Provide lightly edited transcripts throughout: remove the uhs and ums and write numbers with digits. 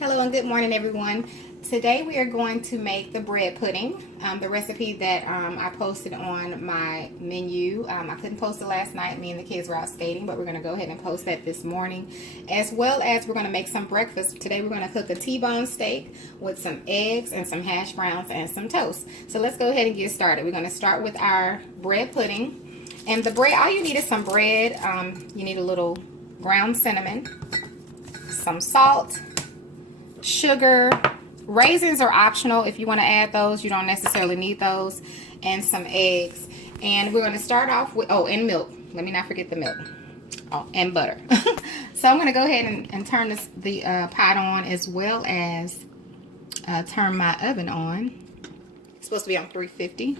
Hello and good morning, everyone. Today we are going to make the bread pudding, the recipe that I posted on my menu. I couldn't post it last night. Me and the kids were out skating, but we're going to go ahead and post that this morning. As well as we're going to make some breakfast. Today we're going to cook a T-bone steak with some eggs and some hash browns and some toast. So let's go ahead and get started. We're going to start with our bread pudding. And the bread, all you need is some bread. You need a little ground cinnamon, some salt, sugar. Raisins are optional. If you want to add those, you don't necessarily need those. And some eggs. And we're going to start off with, and milk. Let me not forget the milk. Oh, and butter. So I'm going to go ahead and turn the pot on, as well as turn my oven on. It's supposed to be on 350.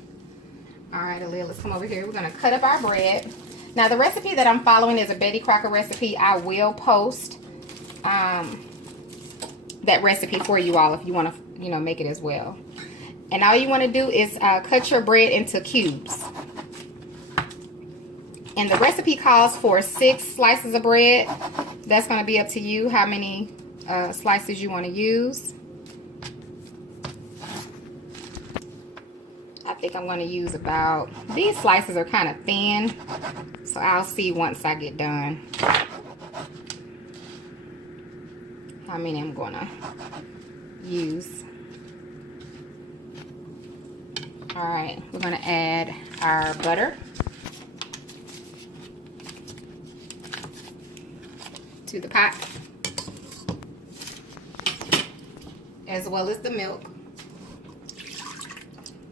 All right, Aaliyah, let's come over here. We're going to cut up our bread. Now, the recipe that I'm following is a Betty Crocker recipe. I will post that recipe for you all if you want to, make it as well. And all you want to do is cut your bread into cubes. And the recipe calls for 6 slices of bread. That's going to be up to you how many slices you want to use. I think I'm going to use about, these slices are kind of thin, so I'll see once I get done how many I'm going to use. All right, we're going to add our butter to the pot, as well as the milk.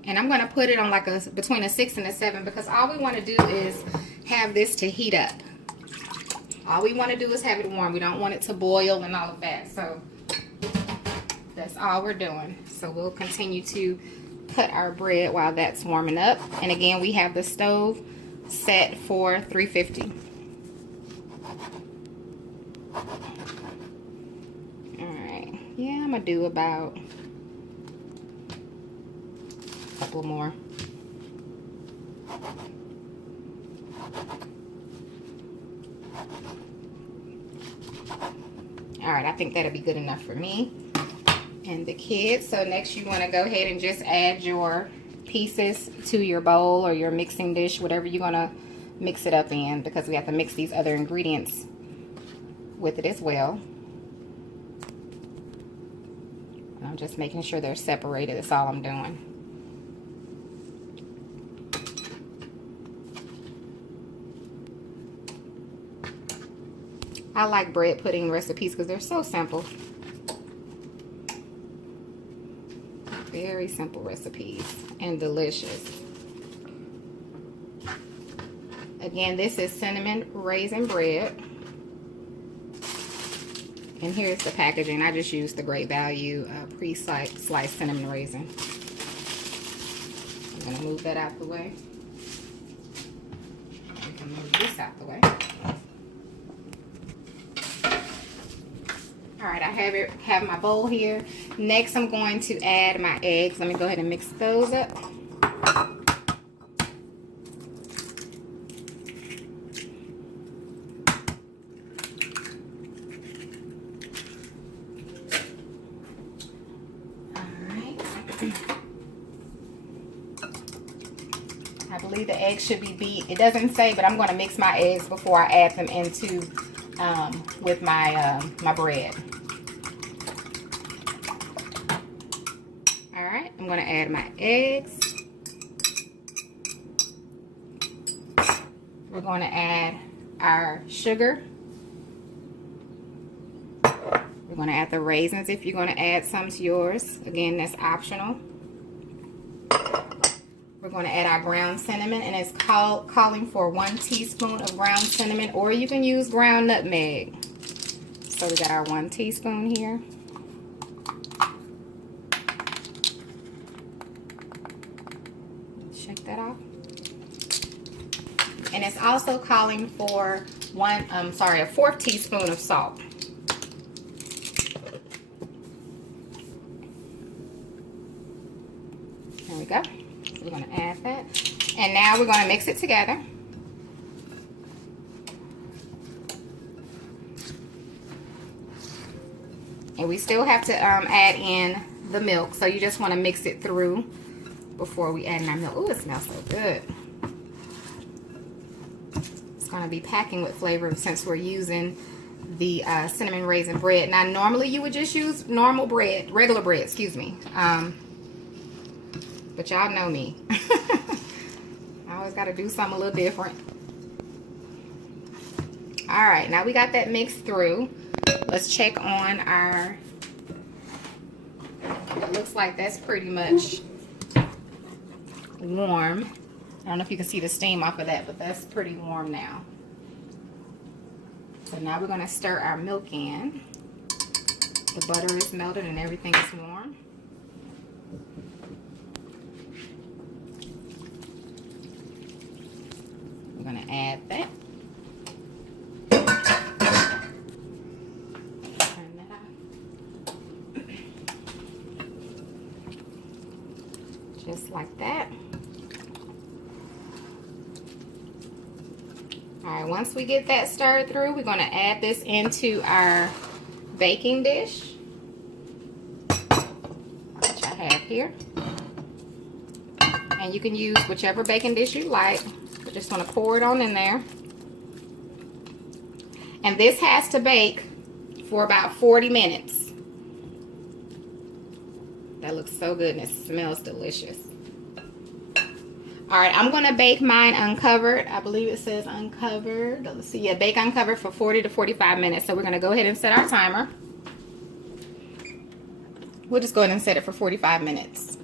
And I'm going to put it on like between a 6 and a 7, because all we want to do is have this to heat up. All we want to do is have it warm. We don't want it to boil and all of that. So that's all we're doing. So we'll continue to cut our bread while that's warming up. And again, we have the stove set for 350. All right. Yeah, I'm going to do about a couple more. All right, I think that'll be good enough for me and the kids. So next you want to go ahead and just add your pieces to your bowl or your mixing dish, whatever you're going to mix it up in, because we have to mix these other ingredients with it as well. I'm just making sure they're separated. That's all I'm doing. I like bread pudding recipes because they're so simple. Very simple recipes and delicious. Again, this is cinnamon raisin bread. And here's the packaging. I just used the Great Value pre-sliced cinnamon raisin. I'm going to move that out the way. We can move this out the way. All right, I have my bowl here. Next, I'm going to add my eggs. Let me go ahead and mix those up. All right. I believe the eggs should be beat. It doesn't say, but I'm going to mix my eggs before I add them into with my my bread. All right, I'm going to add my eggs. We're going to add our sugar. We're going to add the raisins if you're going to add some to yours. Again, that's optional. We're going to add our ground cinnamon, and it's calling for 1 teaspoon of ground cinnamon, or you can use ground nutmeg. So we got our 1 teaspoon here. Check that off. And it's also calling for a 1/4 teaspoon of salt. There we go. So we're going to add that. And now we're going to mix it together. And we still have to add in the milk. So you just want to mix it through before we add in our milk. Oh, it smells so good. It's going to be packing with flavor since we're using the cinnamon raisin bread. Now, normally you would just use normal bread, regular bread, excuse me. But y'all know me. I always got to do something a little different. All right, now we got that mixed through. Let's check on our, it looks like that's pretty much warm. I don't know if you can see the steam off of that, but that's pretty warm now. So now we're gonna stir our milk in. The butter is melted and everything is warm. We're gonna add that. Just like that. All right, once we get that stirred through, we're going to add this into our baking dish, which I have here. And you can use whichever baking dish you like. We're just going to pour it on in there. And this has to bake for about 40 minutes. That looks so good and it smells delicious. All right, I'm gonna bake mine uncovered. I believe it says uncovered. Let's see, yeah, bake uncovered for 40 to 45 minutes. So we're gonna go ahead and set our timer. We'll just go ahead and set it for 45 minutes.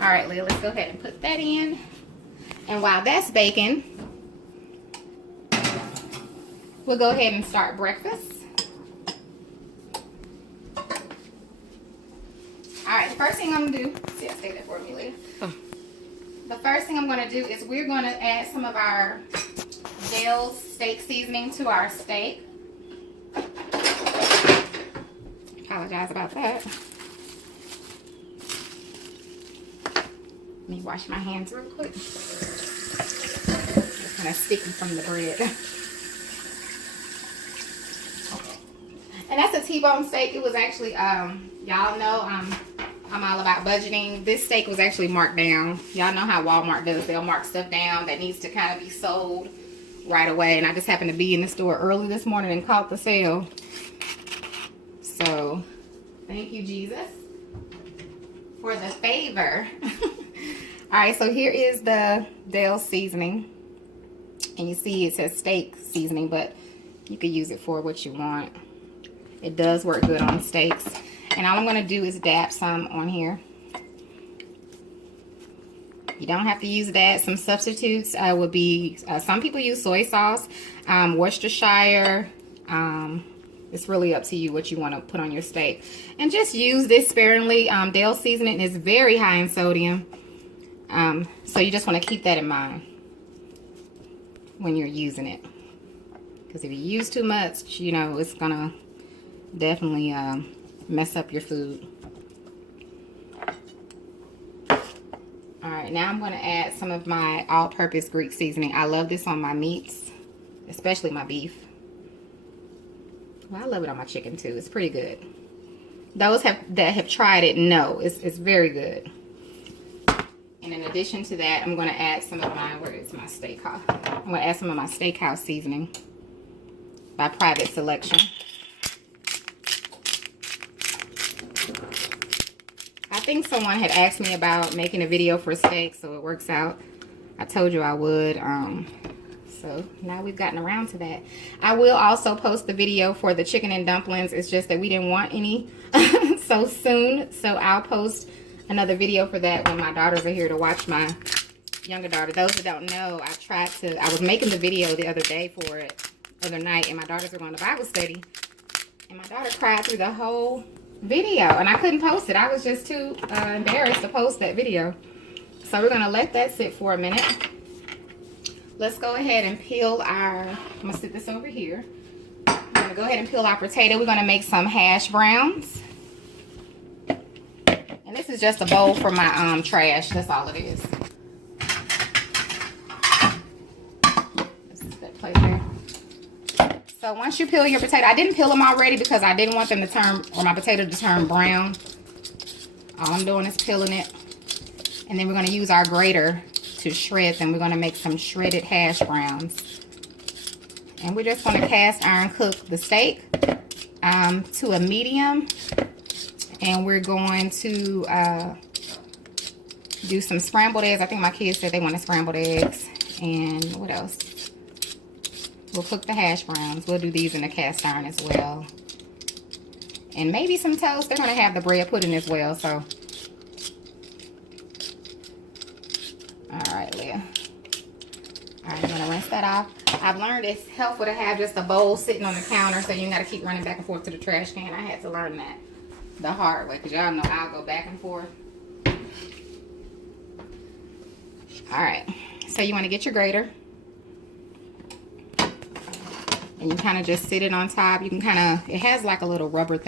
All right, Leah, let's go ahead and put that in. And while that's baking, we'll go ahead and start breakfast. All right, the first thing I'm gonna do, see, I saved that for me, Leah. The first thing I'm gonna do is we're gonna add some of our Dale's steak seasoning to our steak. Apologize about that. Let me wash my hands real quick. It's kind of sticky from the bread. And that's a T-bone steak. It was actually, y'all know I'm all about budgeting. This steak was actually marked down. Y'all know how Walmart does. They'll mark stuff down that needs to kind of be sold right away. And I just happened to be in the store early this morning and caught the sale. So, thank you, Jesus, for the favor. All right, so here is the Dale's seasoning. And you see it says steak seasoning, but you can use it for what you want. It does work good on steaks. And all I'm going to do is dab some on here. You don't have to use that. Some substitutes would be, some people use soy sauce, Worcestershire. It's really up to you what you want to put on your steak. And just use this sparingly. Dale's seasoning is very high in sodium. So you just want to keep that in mind when you're using it. Because if you use too much, you know, it's going to definitely mess up your food. Alright, now I'm going to add some of my all-purpose Greek seasoning. I love this on my meats, especially my beef. Well, I love it on my chicken too. It's pretty good. Those that have tried it know it's very good. And in addition to that, I'm going to add some of my, where is my steakhouse? I'm going to add some of my steakhouse seasoning by Private Selection. I think someone had asked me about making a video for steak, so it works out. I told you I would. So now we've gotten around to that. I will also post the video for the chicken and dumplings. It's just that we didn't want any so soon. So I'll post another video for that when my daughters are here to watch, my younger daughter. Those that don't know, I was making the video the other day for it, other night, and my daughters were going to Bible study. And my daughter cried through the whole video, and I couldn't post it. I was just too embarrassed to post that video. So we're going to let that sit for a minute. Let's go ahead and peel our, I'm going to sit this over here. I'm going to go ahead and peel our potato. We're going to make some hash browns. And this is just a bowl for my trash. That's all it is. Let's set that plate there. So once you peel your potato, I didn't peel them already because I didn't want them to turn, or my potato to turn brown. All I'm doing is peeling it. And then we're going to use our grater to shred them. We're going to make some shredded hash browns. And we're just going to cast iron cook the steak to a medium. And we're going to do some scrambled eggs. I think my kids said they wanted scrambled eggs. And what else? We'll cook the hash browns. We'll do these in the cast iron as well. And maybe some toast. They're going to have the bread pudding as well. So, alright, Leah. Alright, I'm going to rinse that off. I've learned it's helpful to have just a bowl sitting on the counter so you got to keep running back and forth to the trash can. I had to learn that the hard way because y'all know I'll go back and forth. Alright, so you want to get your grater. And you kind of just sit it on top. You can kind of, it has like a little rubber thing.